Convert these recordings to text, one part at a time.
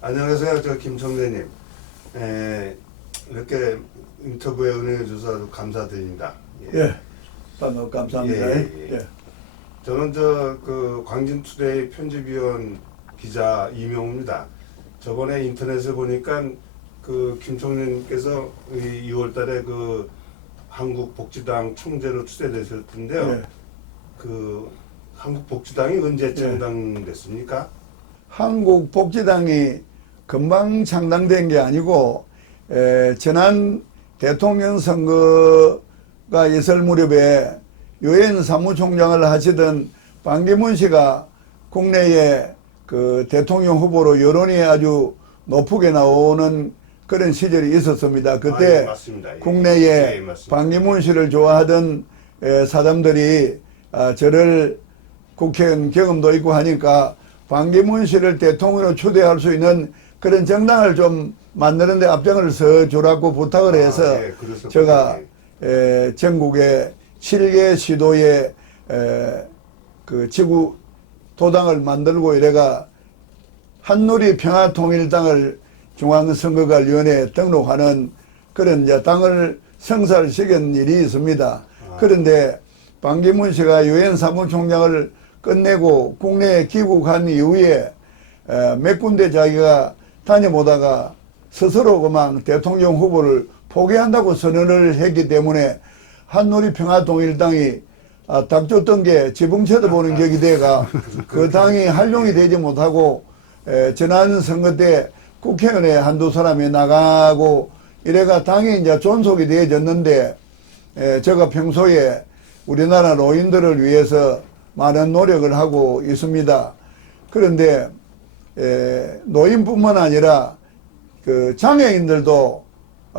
안녕하세요. 저 김청래님. 이렇게 인터뷰에 응해 주셔서 감사드립니다. 예, 반갑 감사합니다. 예. 저는 그 광진투데이 편집위원 기자 이명우입니다. 저번에 인터넷에 보니까 그 김청래님께서 2월달에 그 한국복지당 총재로 추대되셨던데요. 예. 그 한국복지당이 언제 창당됐습니까? 한국복지당이 금방 창당된 게 아니고 지난 대통령 선거가 있을 무렵에 유엔 사무총장을 하시던 반기문 씨가 국내에 그 대통령 후보로 여론이 아주 높게 나오는 그런 시절이 있었습니다. 그때 맞습니다. 국내에 맞습니다. 반기문 씨를 좋아하던 사람들이 저를 국회의원 경험도 있고 하니까 반기문 씨를 대통령으로 초대할 수 있는 그런 정당을 좀 만드는 데 앞장을 서주라고 부탁을 해서 제가 전국의 7개 시도에 그 지구 도당을 만들고 이래가 한누리 평화통일당을 중앙선거관리위원회에 등록하는 그런 이제 당을 성사시킨 일이 있습니다. 그런데 반기문 씨가 유엔 사무총장을 끝내고 국내에 귀국한 이후에 몇 군데 자기가 다녀보다가 스스로 그만 대통령 후보를 포기한다고 선언을 했기 때문에 한누리 평화통일당이 닥쳤던 게 지붕 쳐다보는 격이 돼가 그 당이 활용이 되지 못하고 지난 선거 때 국회의원에 한두 사람이 나가고 이래가 당이 이제 존속이 되어졌는데 제가 평소에 우리나라 노인들을 위해서 많은 노력을 하고 있습니다. 그런데 노인뿐만 아니라 그 장애인들도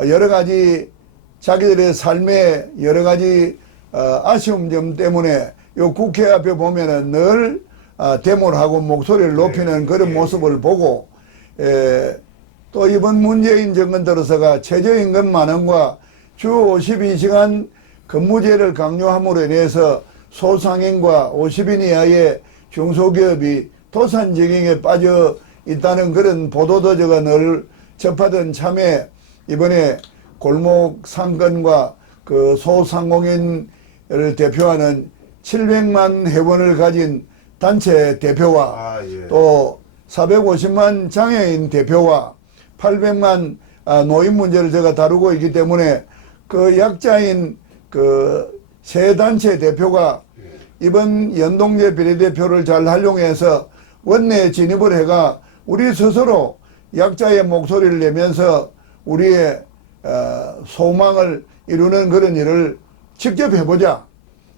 여러 가지 자기들의 삶의 여러 가지 아쉬운 점 때문에 요 국회 앞에 보면은 늘 데모를 하고 목소리를 높이는 그런 모습을 보고 또 이번 문재인 정권 들어서가 최저임금 만원과 주 52시간 근무제를 강요함으로 인해서 소상인과 50인 이하의 중소기업이 도산지경에 빠져 있다는 그런 보도도 제가 늘 접하던 참에 이번에 골목 상권과 그 소상공인을 대표하는 700만 회원을 가진 단체 대표와 또 450만 장애인 대표와 800만 노인 문제를 제가 다루고 있기 때문에 그 약자인 그 세 단체 대표가 이번 연동제 비례대표를 잘 활용해서 원내에 진입을 해가 우리 스스로 약자의 목소리를 내면서 우리의 소망을 이루는 그런 일을 직접 해보자.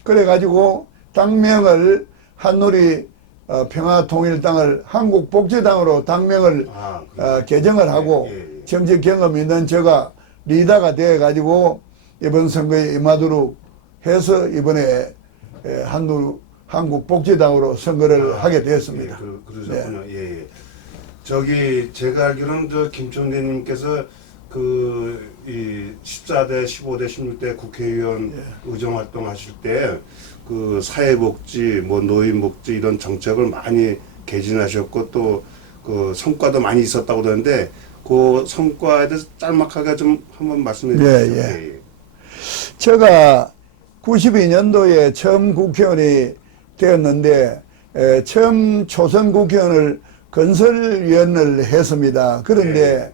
그래가지고 당명을 한누리 평화통일당을 한국복지당으로 당명을 개정을 하고 정치 경험 있는 제가 리더가 되어가지고 이번 선거에 임하도록 해서 이번에 한국복지당으로 선거를 하게 되었습니다. 그러셨군요. 예. 저기 제가 알기로는 저 김청래님께서 이 14대, 15대, 16대 국회의원 의정 활동하실 때 그 사회복지, 뭐 노인복지 이런 정책을 많이 개진하셨고 또 그 성과도 많이 있었다고 그러는데 그 성과에 대해서 짤막하게 좀 한번 말씀해 주시죠. 예. 제가 92년도에 처음 국회의원이 되었는데 처음 초선 국회의원을 건설위원을 했습니다. 그런데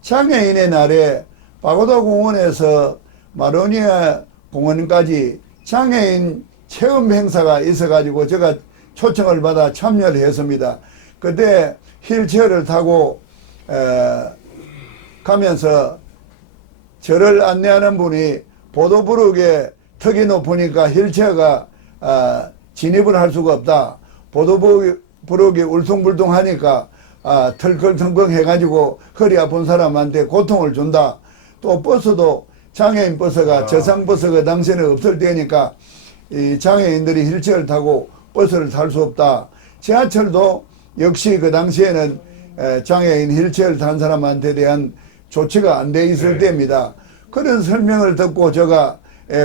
장애인의 날에 파고다 공원에서 마로니아 공원까지 장애인 체험 행사가 있어가지고 제가 초청을 받아 참여를 했습니다. 그때 휠체어를 타고 가면서 저를 안내하는 분이 보도부록에 턱이 높으니까 휠체어가 진입을 할 수가 없다. 보도부록이 울퉁불퉁하니까 털컹털컹 해가지고 허리 아픈 사람한테 고통을 준다. 또 버스도 장애인 버스가 저상버스가 당시에는 없을 때니까 이 장애인들이 휠체어를 타고 버스를 탈 수 없다. 지하철도 역시 그 당시에는 장애인 휠체어를 탄 사람한테 대한 조치가 안 돼 있을 때입니다. 그런 설명을 듣고 제가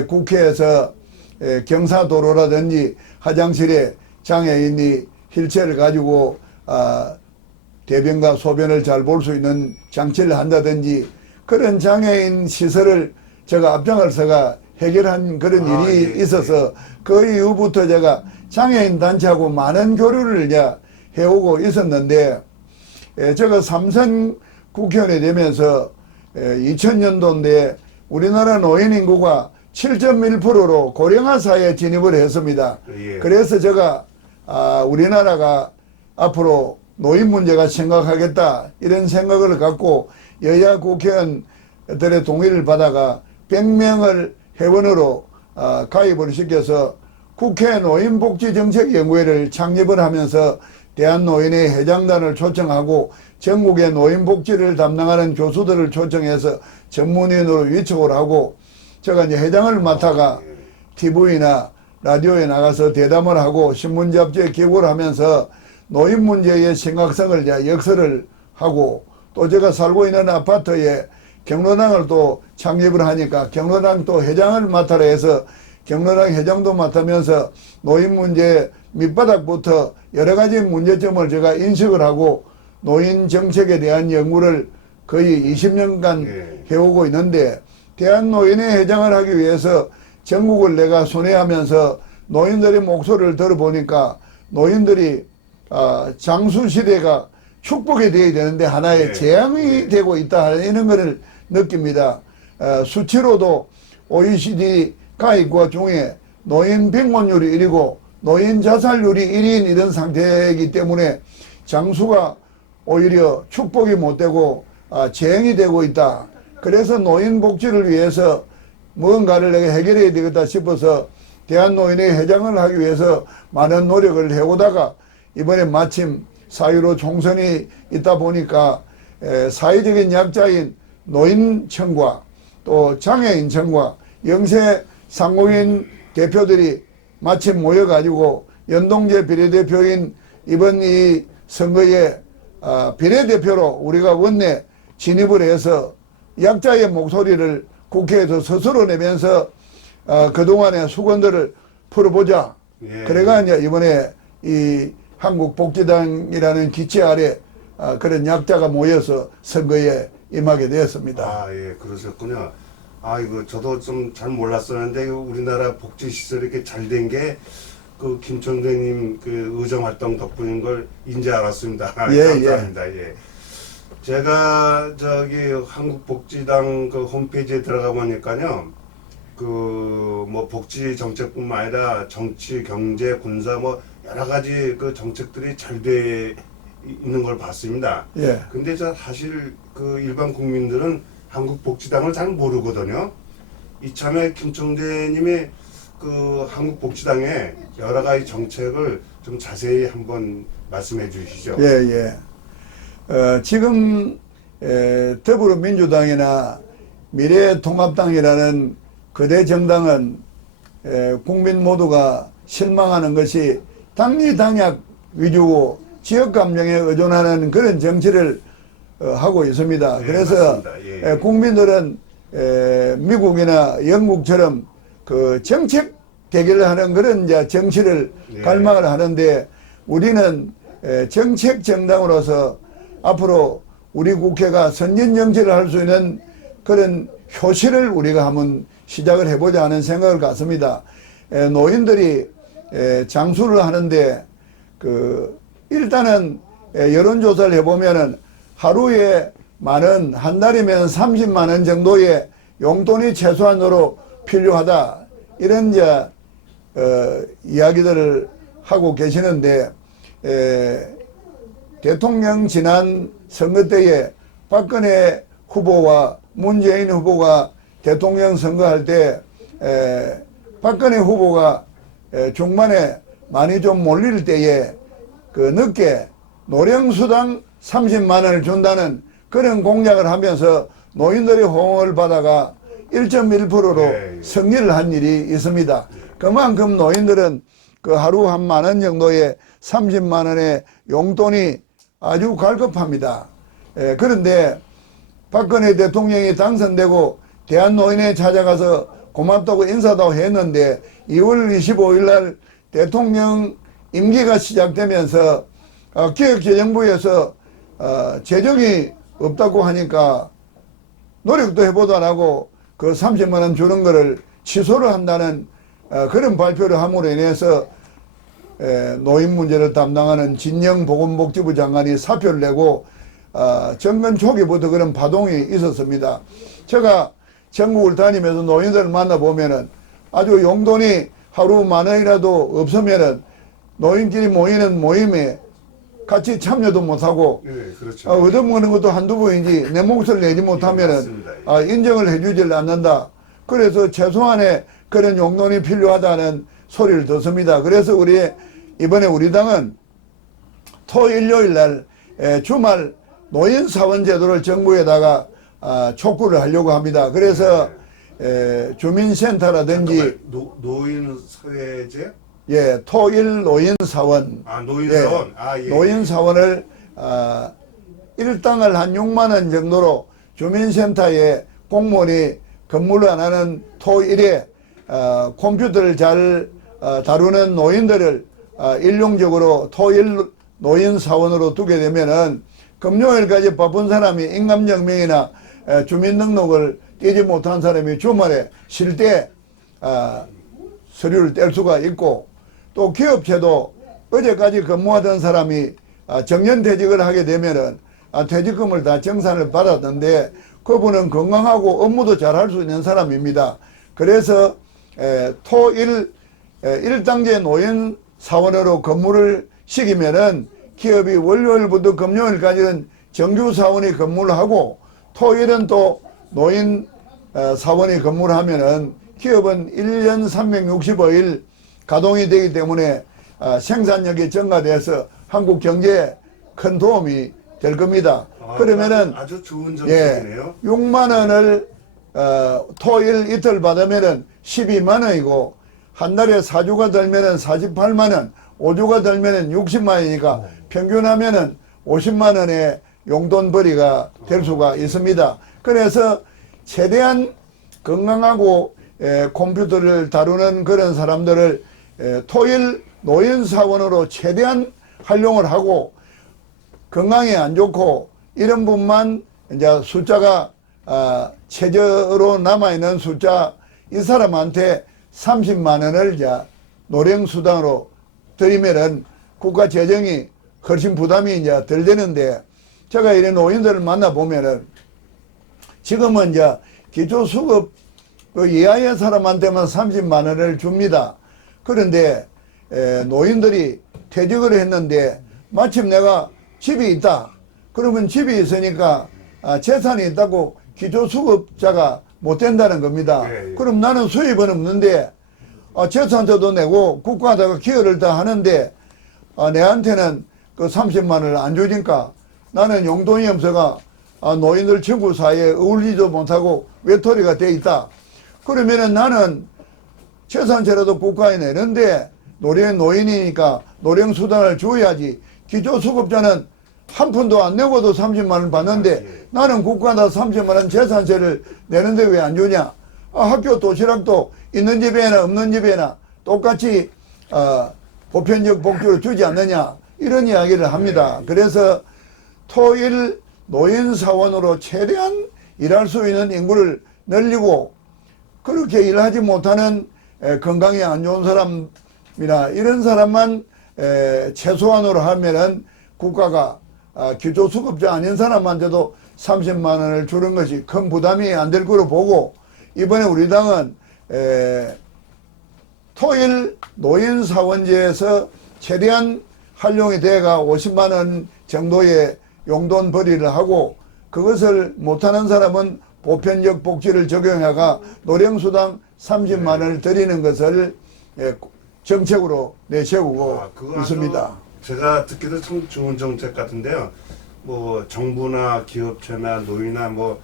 국회에서 경사도로라든지 화장실에 장애인이 휠체어를 가지고 대변과 소변을 잘 볼 수 있는 장치를 한다든지 그런 장애인 시설을 제가 앞장을 서가 해결한 그런 일이 있어서 그 이후부터 제가 장애인 단체하고 많은 교류를 이제 해오고 있었는데 제가 삼선 국회의원이 되면서 2000년도인데 우리나라 노인 인구가 7.1%로 고령화 사회에 진입을 했습니다. 그래서 제가 우리나라가 앞으로 노인 문제가 심각하겠다 이런 생각을 갖고 여야 국회의원들의 동의를 받아가 100명을 회원으로 가입을 시켜서 국회 노인복지정책연구회를 창립을 하면서 대한노인의 회장단을 초청하고 전국의 노인복지를 담당하는 교수들을 초청해서 전문위원으로 위촉을 하고 제가 이제 회장을 맡아가 TV나 라디오에 나가서 대담을 하고 신문 잡지에 기고를 하면서 노인 문제의 심각성을 이제 역설을 하고 또 제가 살고 있는 아파트에 경로당을 또 창립을 하니까 경로당 또 회장을 맡아라 해서 경로당 회장도 맡으면서 노인 문제 밑바닥부터 여러 가지 문제점을 제가 인식을 하고 노인 정책에 대한 연구를 거의 20년간 해오고 있는데 대한노인의 회장을 하기 위해서 전국을 내가 순회하면서 노인들의 목소리를 들어보니까 노인들이 장수시대가 축복이 되어야 되는데 하나의 재앙이 되고 있다 이런 것을 느낍니다. 수치로도 OECD 가입국 중에 노인 빈곤율이 1위고 노인 자살률이 1위인 이런 상태이기 때문에 장수가 오히려 축복이 못 되고 재앙이 되고 있다. 그래서 노인 복지를 위해서 무언가를 내가 해결해야 되겠다 싶어서 대한노인의 회장을 하기 위해서 많은 노력을 해오다가 이번에 마침 사유로 총선이 있다 보니까 사회적인 약자인 노인청과 또 장애인청과 영세 상공인 대표들이 마침 모여가지고 연동제 비례대표인 이번 이 선거에 비례대표로 우리가 원내 진입을 해서 약자의 목소리를 국회에서 스스로 내면서 그동안의 수건들을 풀어보자. 그래가 이제 이번에 이 한국복지당이라는 기체 아래 그런 약자가 모여서 선거에 임하게 되었습니다. 예, 그러셨군요. 이거 저도 좀 잘 몰랐었는데 우리나라 복지시설이 이렇게 잘 된 게 그 김총대님 그 의정 활동 덕분인 걸 이제 알았습니다. 감사합니다. 예. 제가 저기 한국복지당 그 홈페이지에 들어가 보니까요. 그 뭐 복지 정책뿐만 아니라 정치, 경제, 군사 뭐 여러 가지 그 정책들이 잘 돼 있는 걸 봤습니다. 근데 저 사실 그 일반 국민들은 한국복지당을 잘 모르거든요. 이참에 김총대님이 그 한국복지당의 여러 가지 정책을 좀 자세히 한번 말씀해 주시죠. 지금 더불어민주당이나 미래통합당이라는 거대 정당은 국민 모두가 실망하는 것이 당리 당약 위주고 지역 감정에 의존하는 그런 정치를 하고 있습니다. 그래서 국민들은 미국이나 영국처럼 그 정책 대결을 하는 그런 이제 정치를 갈망을 하는데 우리는 정책 정당으로서 앞으로 우리 국회가 선진 정치를 할 수 있는 그런 효시를 우리가 한번 시작을 해보자 하는 생각을 갖습니다. 노인들이 장수를 하는데 그 일단은 여론조사를 해보면은 하루에 한 달이면 30만 원 정도의 용돈이 최소한으로 필요하다 이런 이제 이야기들을 하고 계시는데 대통령 지난 선거 때에 박근혜 후보와 문재인 후보가 대통령 선거할 때 박근혜 후보가 중반에 많이 좀 몰릴 때에 그 늦게 노령수당 30만 원을 준다는 그런 공약을 하면서 노인들의 호응을 받아가 1.1%로 승리를 한 일이 있습니다. 그만큼 노인들은 그 하루 1만 원 정도의 30만 원의 용돈이 아주 갈급합니다. 그런데 박근혜 대통령이 당선되고 대한노인에 찾아가서 고맙다고 인사도 했는데 2월 25일 날 대통령 임기가 시작되면서 기획재정부에서 재정이 없다고 하니까 노력도 해보도 안 하고 그 30만 원 주는 거를 취소를 한다는 그런 발표를 함으로 인해서 노인 문제를 담당하는 진영보건복지부 장관이 사표를 내고 정권 초기부터 그런 파동이 있었습니다. 제가 전국을 다니면서 노인들을 만나보면은 아주 용돈이 하루 10,000원이라도 없으면은 노인끼리 모이는 모임에 같이 참여도 못하고 네, 그렇죠. 얻어먹는 것도 한두 번이지 내 몫을 내지 못하면은 맞습니다. 인정을 해주질 않는다. 그래서 최소한의 그런 용돈이 필요하다는 소리를 듣습니다. 그래서 이번에 우리 당은 일요일 날 주말 노인사원 제도를 정부에다가 촉구를 하려고 합니다. 그래서 주민센터라든지 노인 사회제? 예, 토일 노인사원. 노인사원. 예, 노인사원을 일당을 한 6만 원 정도로 주민센터에 공무원이 근무를 안 하는 토일에 컴퓨터를 잘 다루는 노인들을 일용적으로 토일 노인사원으로 두게 되면은 금요일까지 바쁜 사람이 인감증명이나 주민등록을 떼지 못한 사람이 주말에 쉴 때 서류를 뗄 수가 있고, 또 기업체도 어제까지 근무하던 사람이 정년퇴직을 하게 되면은 퇴직금을 다 정산을 받았는데 그분은 건강하고 업무도 잘 할 수 있는 사람입니다. 그래서 일당제 노인 사원으로 근무를 시키면은 기업이 월요일부터 금요일까지는 정규 사원이 근무를 하고 토일은 또 노인 사원이 근무를 하면은 기업은 1년 365일 가동이 되기 때문에 생산력이 증가돼서 한국 경제에 큰 도움이 될 겁니다. 그러면은 아주 좋은 정책이네요. 6만 원을 토일 이틀 받으면은 12만 원이고 한 달에 4주가 들면은 48만 원, 5주가 들면은 60만 원이니까 평균하면은 50만 원의 용돈벌이가 될 수가 있습니다. 그래서 최대한 건강하고 컴퓨터를 다루는 그런 사람들을 토일 노인사원으로 최대한 활용을 하고, 건강에 안 좋고 이런 분만 이제 숫자가 최저로 남아있는 숫자, 이 사람한테 30만 원을 이제 노령수당으로 드리면은 국가 재정이 훨씬 부담이 이제 덜 되는데, 제가 이런 노인들을 만나보면은 지금은 이제 기초수급 그 이하의 사람한테만 30만 원을 줍니다. 그런데 노인들이 퇴직을 했는데 마침 내가 집이 있다. 그러면 집이 있으니까 재산이 있다고 기초수급자가 못 된다는 겁니다. 네. 그럼 나는 수입은 없는데 재산세도 내고 국가에다가 기여를 다 하는데 내한테는 그 30만 원을 안 주니까 나는 용돈이 없어가 노인들 친구 사이에 어울리지도 못하고 외톨이가 돼 있다. 그러면은 나는 재산세라도 국가에 내는데 노인이니까 노령수당을 줘야지. 기초수급자는 한 푼도 안 내고도 30만 원 받는데 나는 국가에다 30만 원 재산세를 내는데 왜 안 주냐. 학교 도시락도 있는 집에나 없는 집에나 똑같이 보편적 복지를 주지 않느냐, 이런 이야기를 합니다. 그래서 토일 노인사원으로 최대한 일할 수 있는 인구를 늘리고, 그렇게 일하지 못하는 건강이 안 좋은 사람이나 이런 사람만 최소한으로 하면은 국가가 기초수급자 아닌 사람한테도 30만 원을 주는 것이 큰 부담이 안 될 거로 보고, 이번에 우리 당은 토일 노인사원제에서 최대한 활용이 돼가 50만 원 정도의 용돈 벌이를 하고, 그것을 못하는 사람은 보편적 복지를 적용해가 노령수당 30만 원을 드리는 것을 정책으로 내세우고 있습니다. 제가 듣기도 참 좋은 정책 같은데요. 뭐 정부나 기업체나 노인이나 뭐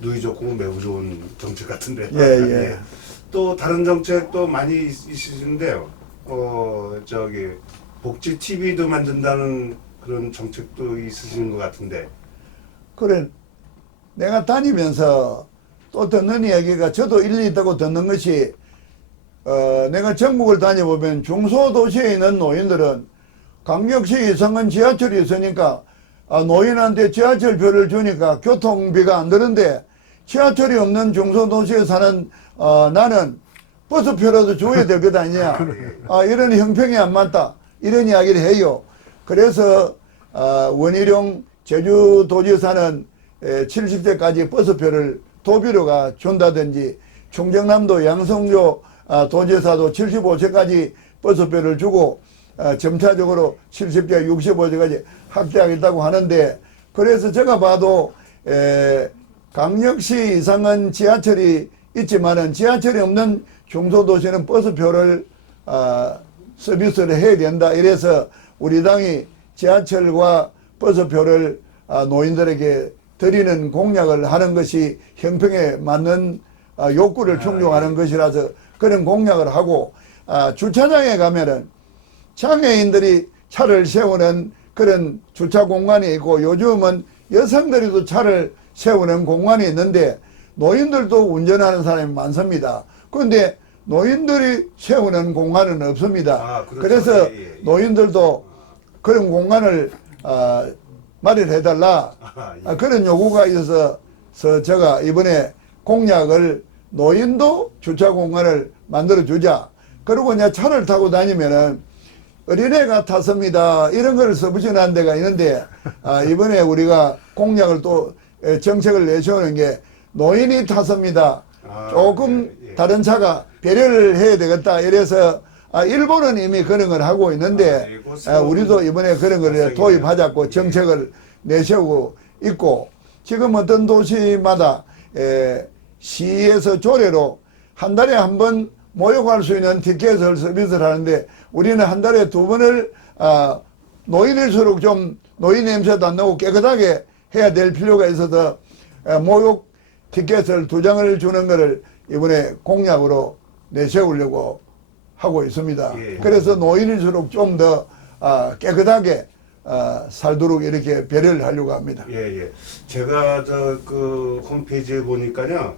누이 좋고 매우 좋은 정책 같은데요. 예. 또 다른 정책도 많이 있으신데요. 복지 TV도 만든다는 그런 정책도 있으신 것 같은데. 그래, 내가 다니면서 또 듣는 이야기가 저도 일리 있다고 듣는 것이, 내가 전국을 다녀보면 중소도시에 있는 노인들은 강력시 이상은 지하철이 있으니까 노인한테 지하철표를 주니까 교통비가 안 드는데 지하철이 없는 중소도시에 사는 나는 버스표라도 줘야 될 것 아니냐. 이런 형평이 안 맞다. 이런 이야기를 해요. 그래서 원희룡 제주도지사는 70세까지 버스표를 도비로가 준다든지, 충정남도 양성조 도지사도 75세까지 버스표를 주고 점차적으로 70세, 65세까지 확대하겠다고 하는데, 그래서 제가 봐도 강력시 이상은 지하철이 있지만은 지하철이 없는 중소도시는 버스표를 서비스를 해야 된다. 이래서 우리 당이 지하철과 버스표를 노인들에게 드리는 공약을 하는 것이 형평에 맞는 욕구를 충족하는 것이라서 그런 공약을 하고, 주차장에 가면은 장애인들이 차를 세우는 그런 주차 공간이 있고, 요즘은 여성들이도 차를 세우는 공간이 있는데 노인들도 운전하는 사람이 많습니다. 그런데 노인들이 세우는 공간은 없습니다. 그렇죠. 그래서 예. 노인들도 그런 공간을 마련해달라, 예. 그런 요구가 있어서 제가 이번에 공약을 노인도 주차 공간을 만들어주자. 그리고 이제 차를 타고 다니면은 어린애가 탔습니다, 이런 걸 써붙이는 데가 있는데, 이번에 우리가 공약을 또 정책을 내세우는 게 노인이 탔습니다, 조금 예. 다른 차가 배려를 해야 되겠다. 이래서 일본은 이미 그런 걸 하고 있는데 우리도 이번에 그런 걸 도입하자고 정책을 내세우고 있고, 지금 어떤 도시마다 시에서 조례로 한 달에 한 번 모욕할 수 있는 티켓을 서비스를 하는데, 우리는 한 달에 2번을 노인일수록 좀 노인 냄새도 안 나고 깨끗하게 해야 될 필요가 있어서 모욕 티켓을 2장을 주는 것을 이번에 공약으로 내세우려고 하고 있습니다. 예. 그래서 노인일수록 좀 더 깨끗하게 살도록 이렇게 배려를 하려고 합니다. 예. 제가 그 홈페이지에 보니까요,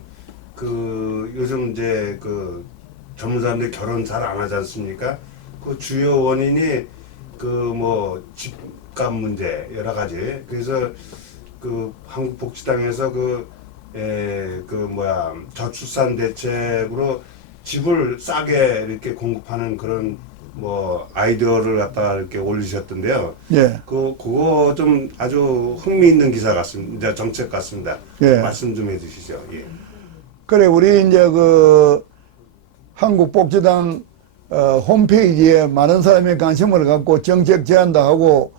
요즘 이제 젊은 사람들이 결혼 잘 안 하지 않습니까? 그 주요 원인이 집값 문제 여러 가지. 그래서 한국복지당에서 저출산 대책으로 집을 싸게 이렇게 공급하는 그런 아이디어를 갖다가 이렇게 올리셨던데요. 예. 그거 좀 아주 흥미있는 기사 같습니다. 정책 같습니다. 예. 말씀 좀 해주시죠. 예. 그래, 우리 이제 한국복지당 홈페이지에 많은 사람이 관심을 갖고 정책 제안도 하고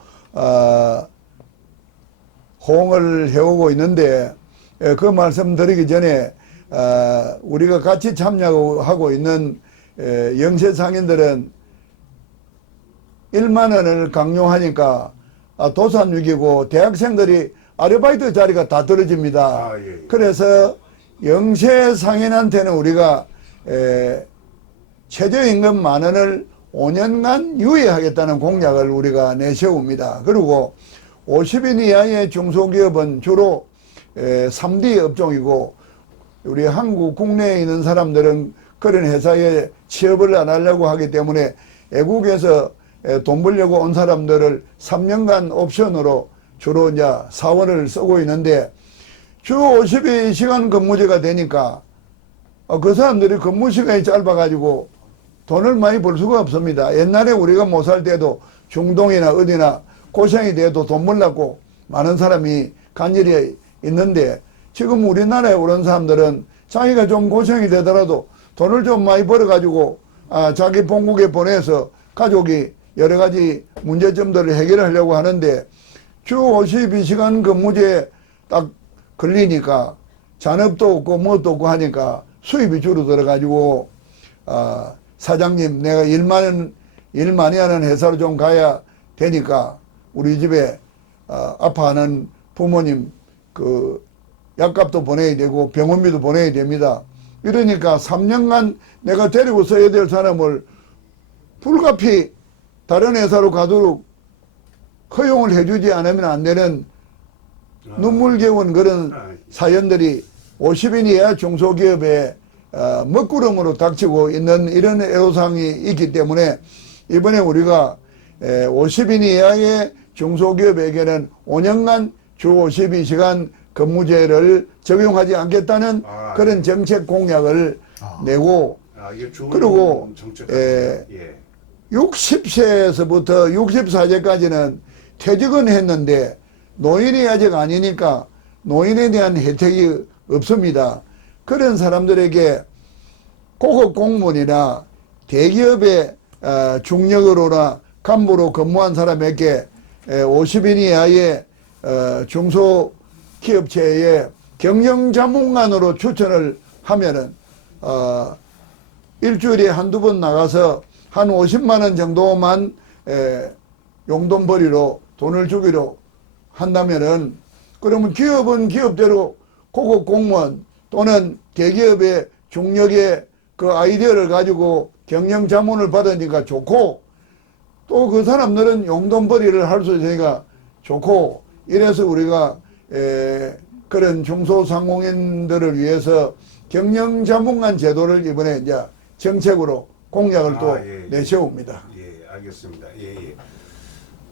호응을 해오고 있는데, 그 말씀 드리기 전에 우리가 같이 참여하고 있는 영세 상인들은 1만 원을 강요하니까 도산위기고 대학생들이 아르바이트 자리가 다 떨어집니다. 예. 그래서 영세 상인한테는 우리가 최저임금 10,000원을 5년간 유예하겠다는 공약을 우리가 내세웁니다. 그리고 50인 이하의 중소기업은 주로 3D 업종이고, 우리 한국 국내에 있는 사람들은 그런 회사에 취업을 안 하려고 하기 때문에 외국에서 돈 벌려고 온 사람들을 3년간 옵션으로 주로 이제 사원을 쓰고 있는데, 주 52시간 근무제가 되니까 그 사람들이 근무 시간이 짧아가지고 돈을 많이 벌 수가 없습니다. 옛날에 우리가 못 살 때도 중동이나 어디나 고생이 돼도 돈 벌려고 많은 사람이 간 일이 있는데, 지금 우리나라에 오는 사람들은 자기가 좀 고생이 되더라도 돈을 좀 많이 벌어가지고 자기 본국에 보내서 가족이 여러 가지 문제점들을 해결하려고 하는데, 주 52시간 근무제에 딱 걸리니까 잔업도 없고 뭣도 없고 하니까 수입이 줄어들어가지고 사장님, 내가 일 많이 하는 회사로 좀 가야 되니까 우리 집에 아파하는 부모님 약값도 보내야 되고 병원비도 보내야 됩니다. 이러니까 3년간 내가 데리고 써야 될 사람을 불가피 다른 회사로 가도록 허용을 해주지 않으면 안 되는 눈물겨운 그런 사연들이 50인 이하 중소기업에 먹구름으로 닥치고 있는 이런 애로사항이 있기 때문에, 이번에 우리가 50인 이하의 중소기업에게는 5년간 주 52시간 근무제를 적용하지 않겠다는 그런 정책 공약을 내고, 이게 좋은 그리고 정책 같아요. 예. 60세에서부터 64세까지는 퇴직은 했는데 노인이 아직 아니니까 노인에 대한 혜택이 없습니다. 그런 사람들에게 고급 공무원이나 대기업의 중력으로나 간부로 근무한 사람에게 50인 이하의 중소기업체에 경영자문관으로 추천을 하면은 일주일에 한두 번 나가서 한 50만 원 정도만 용돈벌이로 돈을 주기로 한다면은, 그러면 기업은 기업대로 고급 공무원 또는 대기업의 중력의 그 아이디어를 가지고 경영 자문을 받으니까 좋고, 또 그 사람들은 용돈벌이를 할 수 있으니까 좋고, 이래서 우리가 그런 중소상공인들을 위해서 경영 자문관 제도를 이번에 이제 정책으로 공약을 또 내세웁니다. 예, 알겠습니다. 예, 예.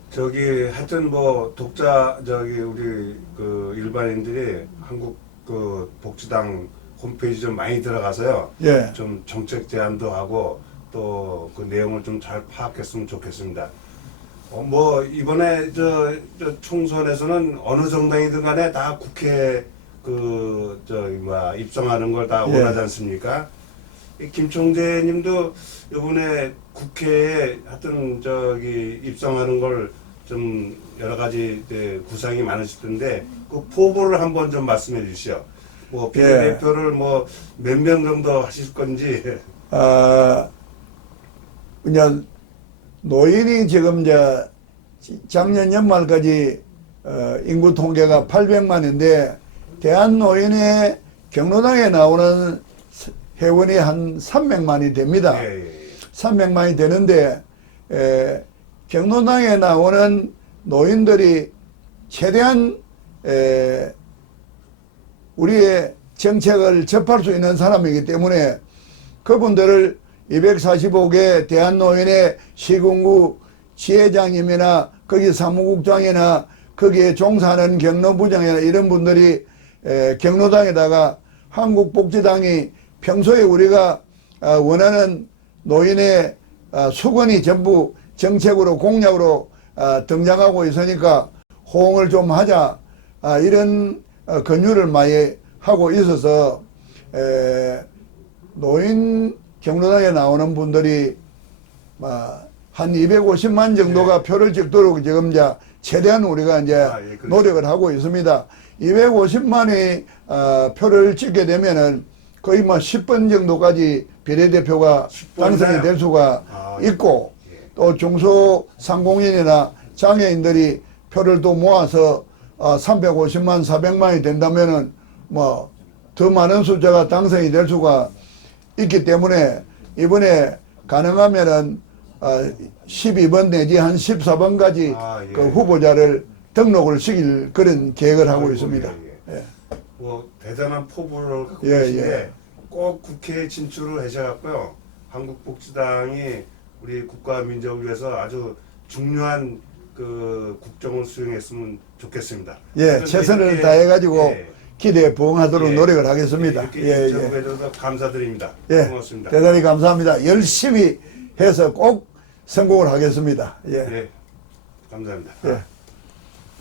저기 하여튼 뭐 독자 우리 그 일반인들이 한국 그 복지당 홈페이지 좀 많이 들어가서요. 예. 좀 정책 제안도 하고 또 그 내용을 좀 잘 파악했으면 좋겠습니다. 뭐 이번에 저 총선에서는 어느 정당이든 간에 다 국회 입성하는 걸 다 원하지 않습니까? 김총재 님도 이번에 국회에 하여튼 입성하는 걸 좀 여러 가지 구상이 많으실 텐데 그 포부를 한번 좀 말씀해 주시죠. 뭐 비례대표를 뭐 몇 명 정도 하실 건지. 그냥 노인이 지금 작년 연말까지 인구 통계가 800만인데 대한노인의 경로당에 나오는 회원이 한 300만이 됩니다. 예, 예. 300만이 되는데 경로당에 나오는 노인들이 최대한 우리의 정책을 접할 수 있는 사람이기 때문에 그분들을 245개 대한노인의 시군구 지회장님이나 거기 사무국장이나 거기에 종사하는 경로부장이나 이런 분들이 경로당에다가 한국복지당이 평소에 우리가 원하는 노인의 수건이 전부 정책으로 공약으로 등장하고 있으니까 호응을 좀 하자, 이런 권유를 많이 하고 있어서 노인 경로당에 나오는 분들이 한 250만 정도가 표를 찍도록 지금 최대한 우리가 노력을 하고 있습니다. 250만의 표를 찍게 되면은 거의 10번 정도까지 비례대표가 당선이 될 수가 있고, 또 중소상공인이나 장애인들이 표를 또 모아서 350만, 400만이 된다면은 더 많은 숫자가 당선이 될 수가 있기 때문에 이번에 가능하면은 12번 내지 한 14번까지 그 후보자를 등록을 시킬 그런 계획을 하고 있습니다. 예. 뭐 대단한 포부를 갖고 계신데 꼭 국회에 진출을 하셔갖고요. 한국복지당이 우리 국가 민족을 위해서 아주 중요한 그 국정을 수행했으면 좋겠습니다. 예, 최선을 다해가지고 기대에 부응하도록 노력을 하겠습니다. 이렇게 인터뷰해줘서 감사드립니다. 고맙습니다. 대단히 감사합니다. 열심히 해서 꼭 성공을 하겠습니다. 예, 감사합니다. 예.